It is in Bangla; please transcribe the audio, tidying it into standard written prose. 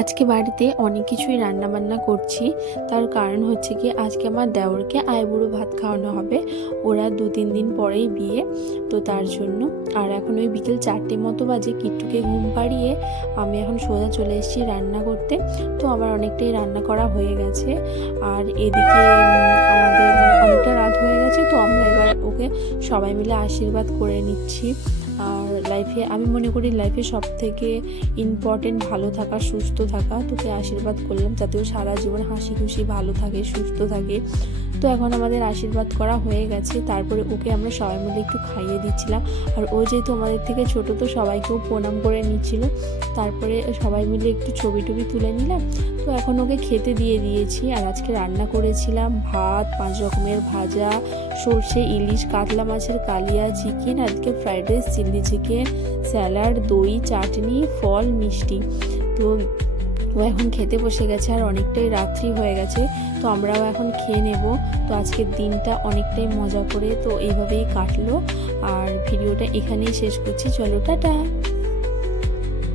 আজকে বাড়িতে অনেক কিছুই রান্না বান্না করছি। তার কারণ হচ্ছে কি, আজকে আমার দেওরকে আইবুড়ো ভাত খাওয়ানো হবে। ওরা 2-3 দিন পরেই বিয়ে, তো তার জন্য। আর এখন ওই বিকেল 4টে মতো বাজে, কিট্টুকে ঘুম পাড়িয়ে আমি এখন সোজা চলে এসেছি রান্না করতে। তো আমার অনেকটাই রান্না করা হয়ে গেছে। আর এদিকে আমাদের অনেকটা রাত হয়ে গেছে, তো আমরা এবার ওকে সবাই মিলে আশীর্বাদ করে নিচ্ছি। আর লাইফে আমি মনে করি লাইফে সব থেকে ইম্পর্টেন্ট ভালো থাকা, সুস্থ থাকা। তোকে আশীর্বাদ করলাম যাতে ও সারা জীবন হাসি খুশি ভালো থাকে, সুস্থ থাকে। তো এখন আমাদের আশীর্বাদ করা হয়ে গেছে, তারপরে ওকে আমরা সবাই মিলে একটু খাইয়ে দিচ্ছিলাম। আর ও যেহেতু আমাদের থেকে ছোট, তো সবাইকেও প্রণাম করে নিচ্ছিল। তারপরে সবাই মিলে একটু ছবি টবি তুলে নিলাম। তো এখন ওকে খেতে দিয়ে দিয়েছি। আর আজকে রান্না করেছিলাম ভাত, 5 রকমের ভাজা, সর্ষে ইলিশ, কাতলা মাছের কালিয়া, চিকেন, আজকে fried rice, chilli chicken, salad, দই, চাটনি, ফল, মিষ্টি। তো ও এখন খেতে বসে গেছে, আর অনেকটাই রাত্রি হয়ে গেছে, তো আমরাও এখন খেয়ে নেব। তো আজকের দিনটা অনেকটাই মজা করে তো এইভাবেই কাটলো। আর ভিডিওটা এখানেই শেষ করছি। চলো, টাটা।